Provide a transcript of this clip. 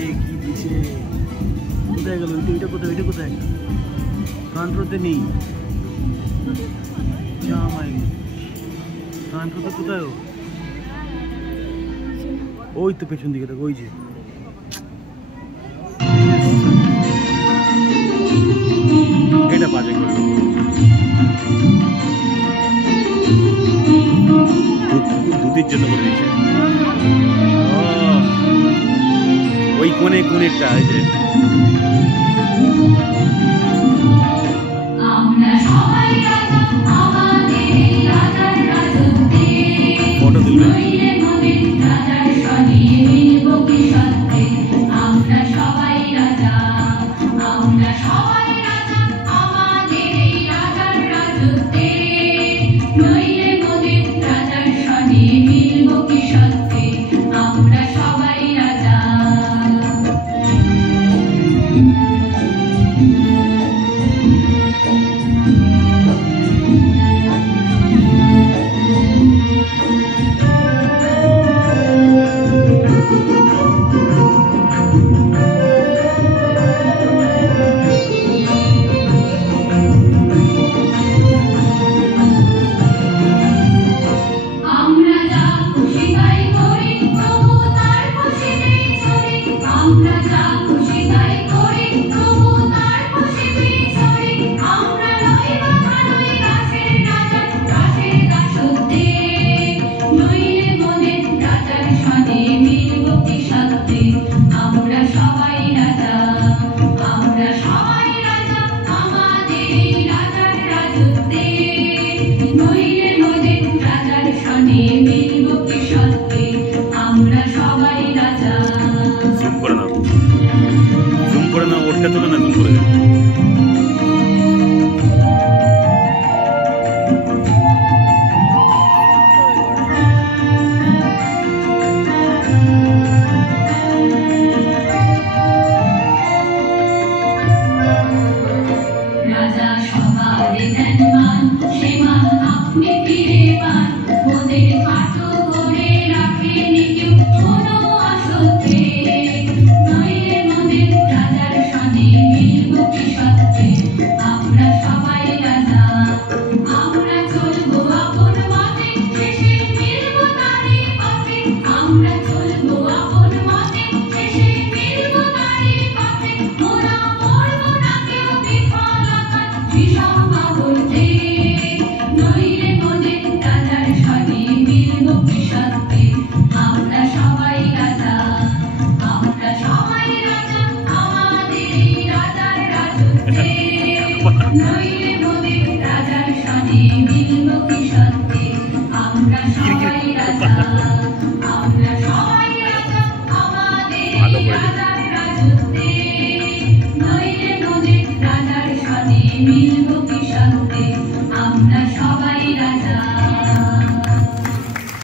কি দিছে কোথায় গেল এটা কোথায় ফ্রন্ট রোতে নেই জামাই ফ্রন্ট রোতে কোথায় ওই তো পেছন দিকে দেখো ওই যে এটা বাজে করলো দুধের জন্য করে দিয়েছে ওই কোণেরটা এই যে ফটো তুলবে আমরা সবাই রাজা, আমরা সবাই